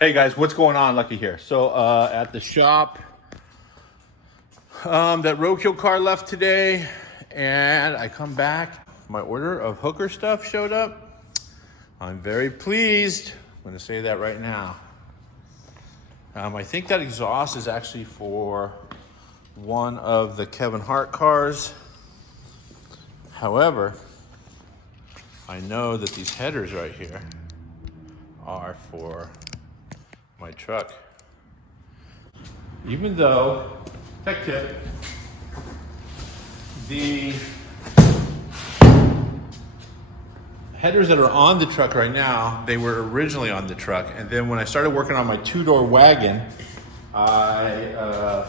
Hey guys, what's going on? Lucky here. So at the shop, that roadkill car left today, and I come back. My order of hooker stuff showed up. I'm very pleased. I'm going to say that right now. I think that exhaust is actually for one of the Kevin Hart cars. However, I know that these headers right here are for my truck. Even though, tech tip, the headers that are on the truck right now, they were originally on the truck. And then when I started working on my two-door wagon, I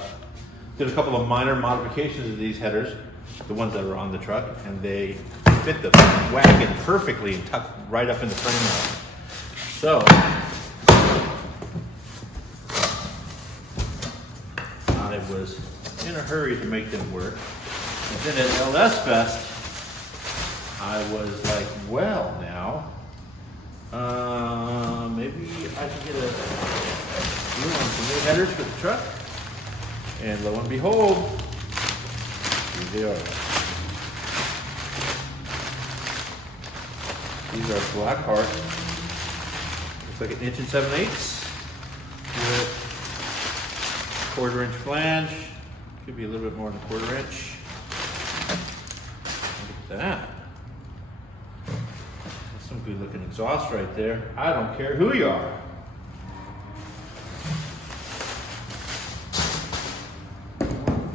did a couple of minor modifications of these headers, the ones that are on the truck, and they fit the wagon perfectly and tuck right up in the frame. So, I was in a hurry to make them work. And then at LS Fest, I was like, well, now, maybe I can get a deal on some new headers for the truck. And lo and behold, here they are. These are Black Heart. Looks like 1 7/8 with 1/4 inch flange. Could be a little bit more than 1/4 inch. Look at that. That's some good looking exhaust right there. I don't care who you are.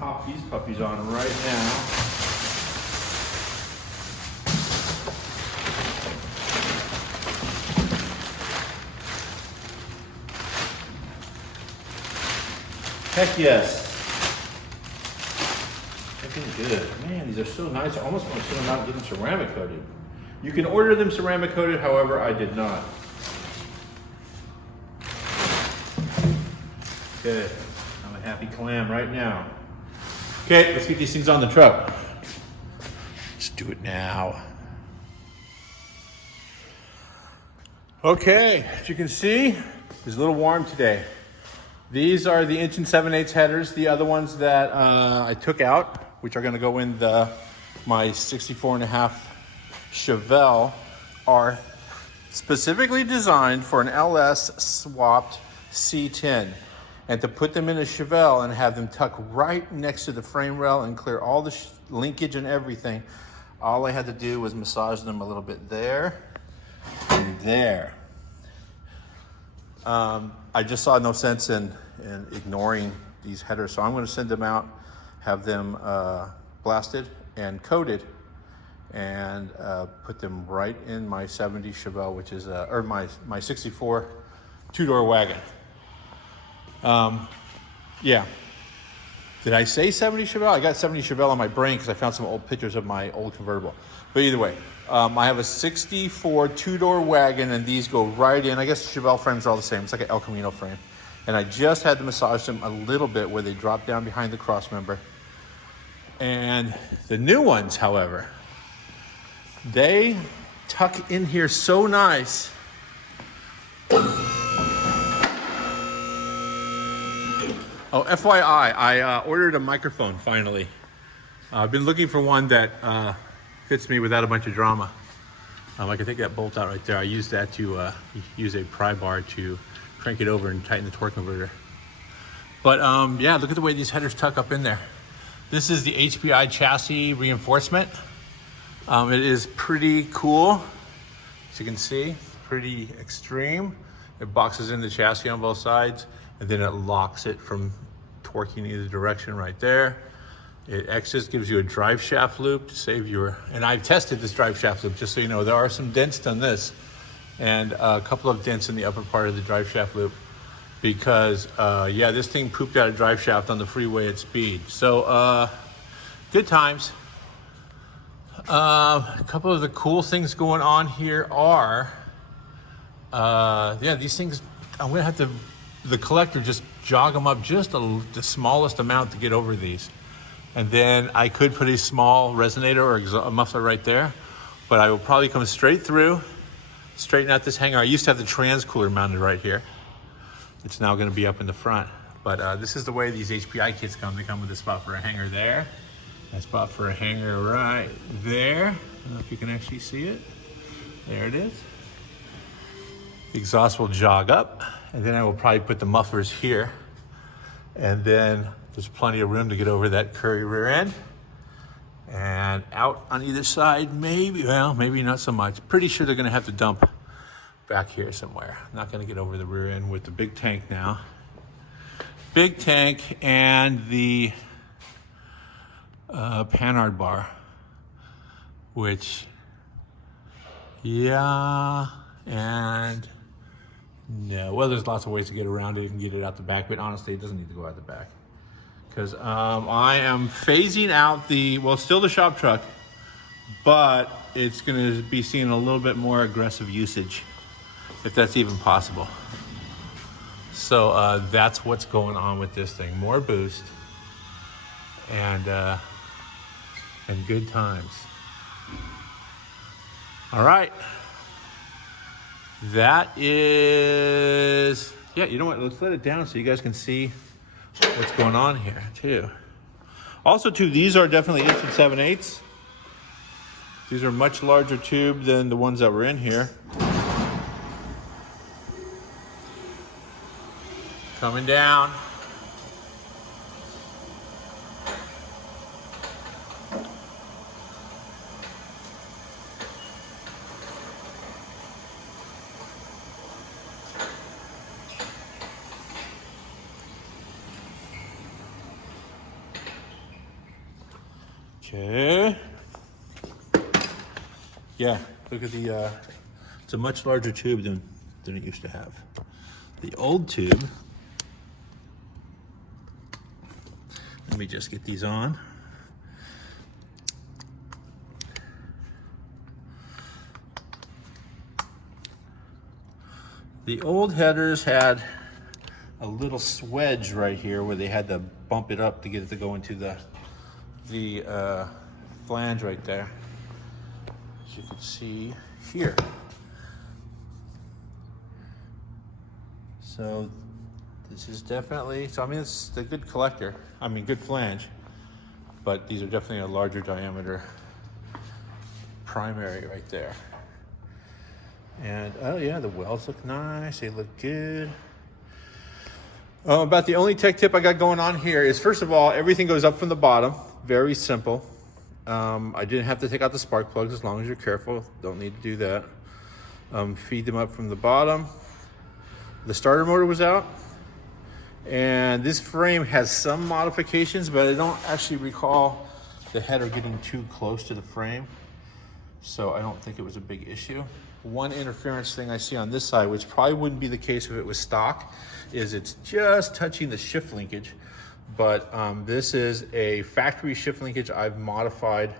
Pop these puppies on right now. Heck yes. Looking good. Man, these are so nice. I almost want to send them out and get them ceramic coated. You can order them ceramic coated, however, I did not. Okay, I'm a happy clam right now. Okay, let's get these things on the truck. Let's do it now. Okay, as you can see, it's a little warm today. These are the 1 7/8 headers. The other ones that I took out, which are going to go in my 64.5 Chevelle, are specifically designed for an LS swapped C10. And to put them in a Chevelle and have them tuck right next to the frame rail and clear all the linkage and everything, all I had to do was massage them a little bit there and there. I just saw no sense in ignoring these headers, so I'm going to send them out, have them blasted and coated, and put them right in my 70 Chevelle, which is or my 64 two-door wagon. Yeah. Did I say 70 Chevelle? I got 70 Chevelle on my brain because I found some old pictures of my old convertible. But either way, I have a 64 two-door wagon, and these go right in. I guess the Chevelle frames are all the same. It's like an El Camino frame. And I just had to massage them a little bit where they drop down behind the cross member. And the new ones, however, they tuck in here so nice. Oh, FYI, I ordered a microphone finally. I've been looking for one that fits me without a bunch of drama. I can take that bolt out right there. I use that to use a pry bar to crank it over and tighten the torque converter. But yeah, look at the way these headers tuck up in there. This is the HPI chassis reinforcement. It is pretty cool, as you can see, pretty extreme. It boxes in the chassis on both sides, and then it locks it from torquing either direction right there. It exits, gives you a drive shaft loop to save your, and I've tested this drive shaft loop, just so you know, there are some dents on this, and a couple of dents in the upper part of the drive shaft loop, because yeah, this thing pooped out a drive shaft on the freeway at speed. So good times. A couple of the cool things going on here are, yeah, these things, I'm gonna have to, the collector, just jog them up just the smallest amount to get over these. And then I could put a small resonator or a muffler right there, but I will probably come straight through, straighten out this hanger. I used to have the trans cooler mounted right here. it's now going to be up in the front. But this is the way these HPI kits come. They come with a spot for a hanger there, a spot for a hanger right there. I don't know if you can actually see it. There it is. The exhaust will jog up, and then I will probably put the mufflers here. And then there's plenty of room to get over that curry rear end. And out on either side, maybe, well, maybe not so much. Pretty sure they're gonna have to dump back here somewhere. Not gonna get over the rear end with the big tank now. Big tank and the Panhard bar, which, yeah, and no. Well, there's lots of ways to get around it and get it out the back, but honestly, it doesn't need to go out the back. Because I am phasing out the, well, still the shop truck, but it's gonna be seeing a little bit more aggressive usage, if that's even possible. So that's what's going on with this thing. More boost and good times. All right. That is, yeah, you know what? Let's let it down so you guys can see what's going on here too. Also too, these are definitely 8 7/8. These are much larger tube than the ones that were in here. Coming down. Okay. Yeah, look at the, it's a much larger tube than it used to have. The old tube, let me just get these on. The old headers had a little swedge right here where they had to bump it up to get it to go into the flange right there, as you can see here. So this is definitely, so I mean, it's a good collector, I mean good flange, but these are definitely a larger diameter primary right there. And oh yeah, the welds look nice, they look good. About the only tech tip I got going on here is, first of all, everything goes up from the bottom. Very simple. I didn't have to take out the spark plugs as long as you're careful. Don't need to do that. Feed them up from the bottom. The starter motor was out. And this frame has some modifications, but I don't actually recall the header getting too close to the frame. So I don't think it was a big issue. One interference thing I see on this side, which probably wouldn't be the case if it was stock, is it's just touching the shift linkage. But this is a factory shift linkage I've modified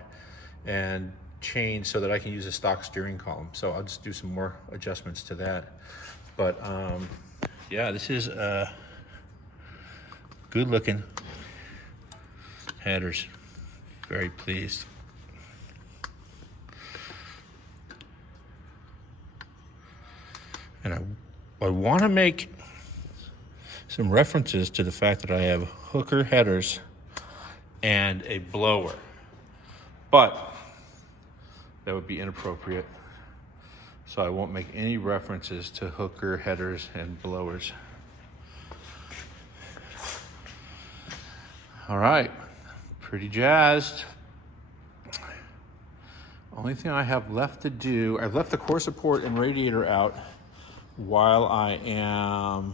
and changed so that I can use a stock steering column. So I'll just do some more adjustments to that. But yeah, this is good looking headers. Very pleased. And I want to make some references to the fact that I have hooker headers and a blower, but that would be inappropriate. So I won't make any references to hooker headers and blowers. All right, pretty jazzed. Only thing I have left to do, I've left the core support and radiator out while I am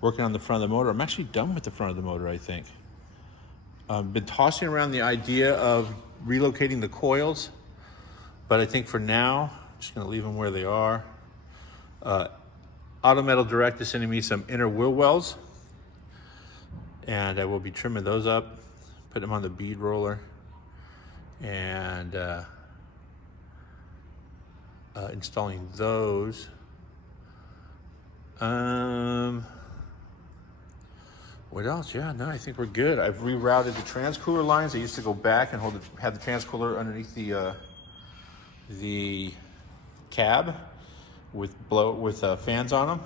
working on the front of the motor. I'm actually done with the front of the motor, I think. I've been tossing around the idea of relocating the coils, but I think for now, I'm just gonna leave them where they are. Auto Metal Direct is sending me some inner wheel wells, and I will be trimming those up, put them on the bead roller, and installing those. What else? Yeah, no, I think we're good. I've rerouted the transcooler lines. I used to go back and have the transcooler underneath the cab with fans on them.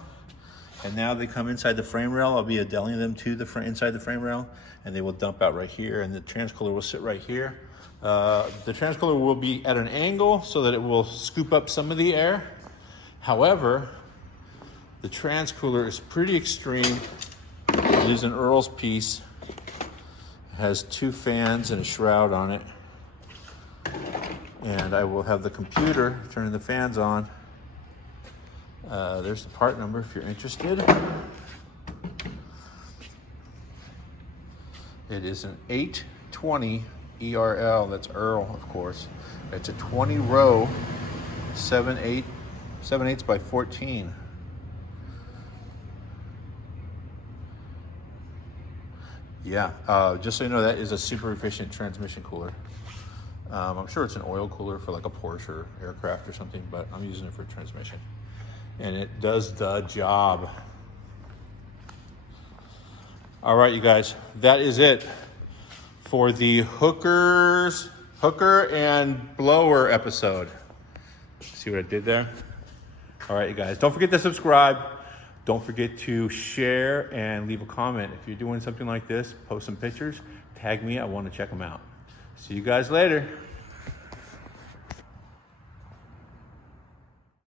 And now they come inside the frame rail. I'll be adeling them to the inside the frame rail, and they will dump out right here, and the transcooler will sit right here. The transcooler will be at an angle so that it will scoop up some of the air. However, the transcooler is pretty extreme. It is an Earl's piece. It has 2 fans and a shroud on it. And I will have the computer turning the fans on. There's the part number if you're interested. It is an 820 ERL, that's Earl, of course. It's a 20 row, 7/8 by 14. Yeah, just so you know, that is a super efficient transmission cooler. I'm sure it's an oil cooler for like a Porsche aircraft or something, but I'm using it for transmission. And it does the job. All right, you guys, that is it for the hooker and blower episode. See what I did there? All right, you guys, don't forget to subscribe. Don't forget to share and leave a comment. If you're doing something like this, post some pictures, tag me, I want to check them out. See you guys later.